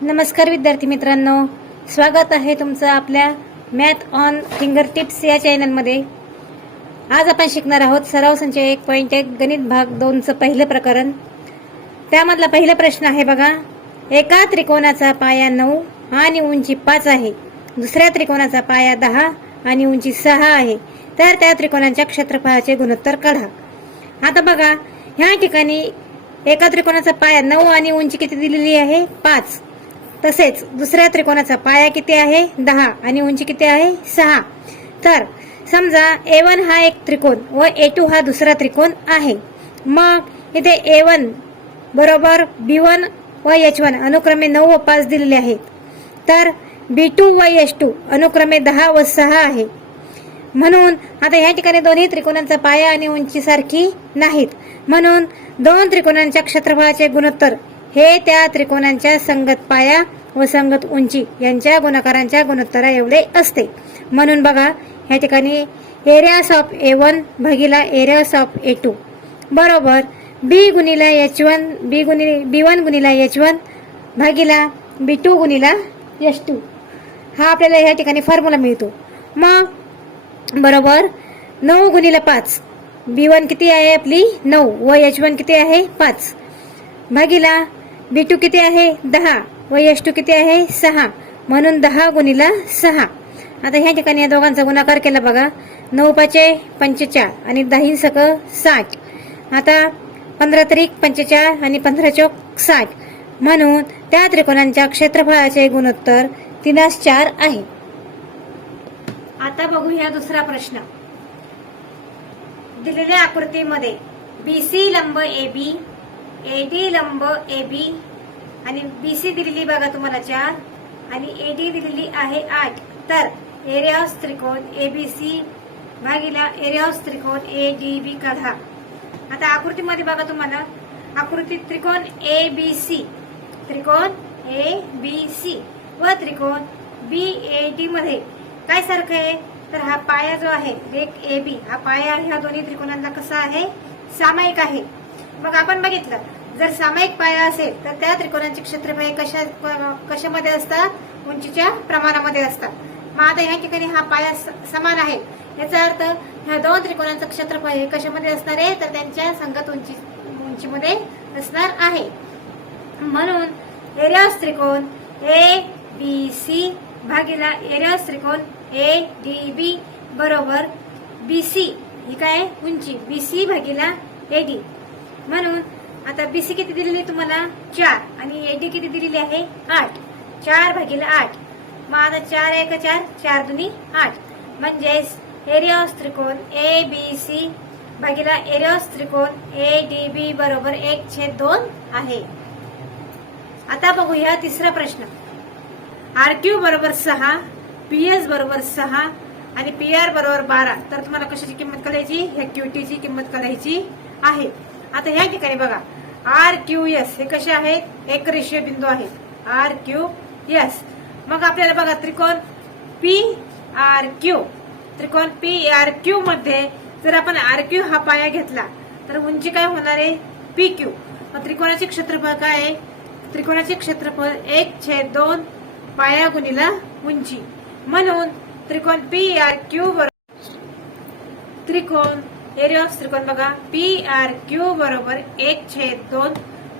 नमस्कार विद्यार्थी मित्रांनो, स्वागत आहे तुमचं आपल्या मॅथ ऑन फिंगर टिप्स या चॅनलमध्ये। आज आपण शिकणार आहोत सराव संच 1.1 गणित भाग 2 चं पहिलं प्रकरण। त्यामधला पहिला प्रश्न आहे बघा, एका त्रिकोणाचा पाया 9 आणि उंची 5 आहे, दुसऱ्या त्रिकोणाचा पाया 10 आणि उंची 6 आहे, तर त्या त्रिकोणाच्या क्षेत्रफळाचे गुणोत्तर काढा। आता बघा, ह्या ठिकाणी एका त्रिकोणाचा पाया 9 आणि उंची किती दिलेली आहे 5, तसेच दुसऱ्या त्रिकोणाचा पाया किती आहे 10 आणि उंची किती आहे 6। तर समजा A1 हा एक त्रिकोण व A2 हा दुसरा त्रिकोण आहे। मग इथे A1 बरोबर B1 व H1 अनुक्रमे 9 व 5 दिलेले आहेत, तर B2 व H2 अनुक्रमे 10 व 6 आहे। म्हणून आता या ठिकाणी दोन्ही त्रिकोणांचा पाया आणि उंची सारखी नाहीत, म्हणून दोन त्रिकोणांच्या क्षेत्रफळाचे गुणोत्तर हे त्या त्रिकोणांच्या संगत पाया व संगत उंची यांच्या गुणाकारांच्या गुणोत्तरा एवढे असते। म्हणून बघा, या ठिकाणी एरियास ऑफ A1 भागिला एरियास ऑफ A2 बरोबर B गुणिला H1 B1 गुणिला H1 भागिला B2 गुणिला H2 हा आपल्याला या ठिकाणी फॉर्म्युला मिळतो। मग बरोबर 9 गुणिला 5 B1 किती आहे आपली 9 व H1 किती आहे 5 भागिला B2 किती आहे 10 व H2 किती आहे 6, म्हणून 10 गुणिला 6। आता ह्या ठिकाणी या दोघांचा गुणाकार केला बघा, 9 पाचे 45 आणि 10 सक 60, आता 15 त्रिक 45 आणि 15 चौक 60, म्हणून त्या त्रिकोणांच्या क्षेत्रफळाचे गुणोत्तर 3:4 आहे। आता बघूया दुसरा प्रश्न। दिलेल्या आकृतीमध्ये BC लंब AB, AD लंब AB आणि BC दिलेली बघा तुम्हाला 4 आणि AD दिलेली आहे 8, तर एरियास त्रिकोण ABC भागिला एरियास त्रिकोण ADB काढा। आता आकृतीमध्ये बघा तुम्हाला आकृतीत त्रिकोण ABC व त्रिकोण BAD मध्ये काय सारखं आहे, तर हा पाया जो आहे रेख AB हा पाया ह्या दोन्ही त्रिकोणांना कसा आहे सामायिक आहे। मग आपण बघितलं, जर सामायिक पाया असेल तर त्या त्रिकोणांचे क्षेत्रफळ कशामध्ये असतात, उंचीच्या प्रमाणामध्ये असतात। मग आता ह्या ठिकाणी हा पाया समान आहे, याचा अर्थ ह्या दोन त्रिकोणांचं क्षेत्रफळ हे कशामध्ये असणार आहे, तर त्यांच्या संगत उंचीमध्ये असणार आहे। म्हणून एरियास त्रिकोण ABC भागिला एरियास त्रिकोण ADB बरोबर BC ही काय उंची BC भागिला AD, म्हणून आता BC किती दिलेली तुम्हाला 4 आणि AD किती दिलेली आहे 8, 4 भागिले 8, मग आता 4 1 4 4 दुनी 8, म्हणजेच एरियास त्रिकोण ABC भागिला एरियास त्रिकोण ADB बरोबर 1/2 आहे। आता बघूया तिसरा प्रश्न। RQ बरोबर 6, PS बरोबर 6 आणि PR बरोबर 12, तर तुम्हाला कशाची किंमत काढायची, ह्या QT ची किंमत काढायची आहे। आता ह्या ठिकाणी बघा RQS हे कसे आहेत, एक रेषीय बिंदू आहेत RQS। मग आपल्याला बघा त्रिकोण PRQ मध्ये जर आपण RQ हा पाया घेतला तर उंची काय होणार आहे PQ। मग त्रिकोणाचे क्षेत्रफळ काय आहे, त्रिकोणाचे क्षेत्रफळ 1/2 पाया गुणिला उंची, म्हणून त्रिकोण PRQ बरोबर त्रिकोण एरियास त्रिकोण बघा PRQ बरोबर 1/2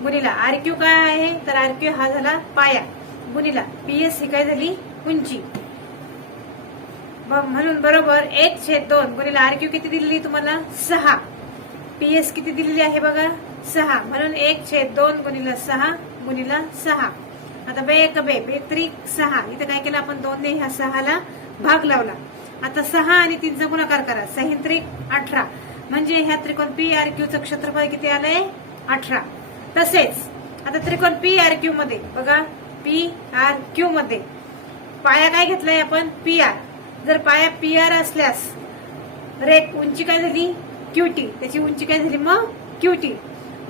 गुणिला RQ काय आहे, तर RQ हा झाला पाया गुणिला PS ही काय झाली उंची, म्हणून बरोबर 1/2 गुणिला RQ किती दिलेली तुम्हाला 6, PS किती दिलेली आहे बघा 6, म्हणून 1/2 गुणिला 6 गुणिला 6। आता बे त्रिक 6, इथे काय केलं आपण 2 ने ह्या 6 ला भाग लावला। आता 6 आणि 3 चा गुणाकार करा, 6 त्रिक 18, म्हणजे ह्या त्रिकोण PRQ चं क्षेत्रफळ किती आलंय 18। तसेच आता त्रिकोण PRQ मध्ये बघा PRQ मध्ये पाया काय घेतलाय आपण PR, जर पाया PR असल्यास रेख उंची काय झाली QT, त्याची उंची काय झाली मग QT,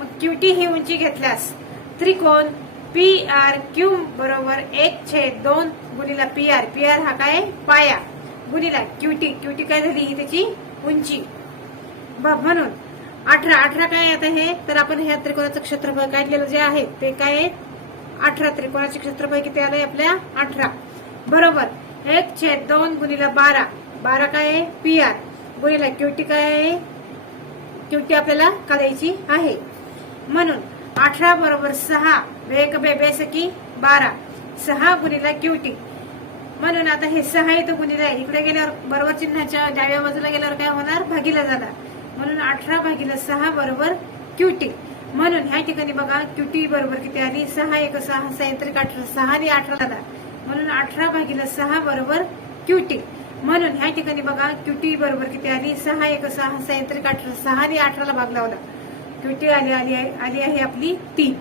मग QT ही उंची घेतल्यास त्रिकोण PRQ बरोबर 1/2 गुणिला PR हा काय पाया गुणिला QT काय झाली ही त्याची उंची, म्हणून 18 काय आता हे, तर आपण ह्या त्रिकोणाचं क्षेत्रफळ काढलेलं जे आहे ते काय आहे 18. त्रिकोणाचे क्षेत्रफळ किती आलंय आपल्या 18. बरोबर 1/2 गुणिले 12. 12 काय आहे PR गुणिले क्यूटी काय आहे, क्यूटी आपल्याला काढायची आहे. म्हणून 18 बरोबर 6. बेक बे बेसकी 12. 6 गुणिले क्यूटी. म्हणून आता हे 6 इथं गुणिले इकडे गेल्यावर बरोबर चिन्हाच्या डाव्या बाजूला गेल्यावर काय होणार भागीला जाणार. म्हणून 18 भागीला 6 बरोबर क्यूटी. म्हणून ह्या ठिकाणी बघा क्यूटी बरोबर किती आली 6 1 6 6 18. 6 आणि 18 जाणार. म्हणून 18 भागीला 6 बरोबर क्यूटी. म्हणून ह्या ठिकाणी बघा क्यूटी बरोबर किती आली 6 1 6 6 18. 6 आणि 18 ला भाग लावला क्यूटी आली आहे आपली 3.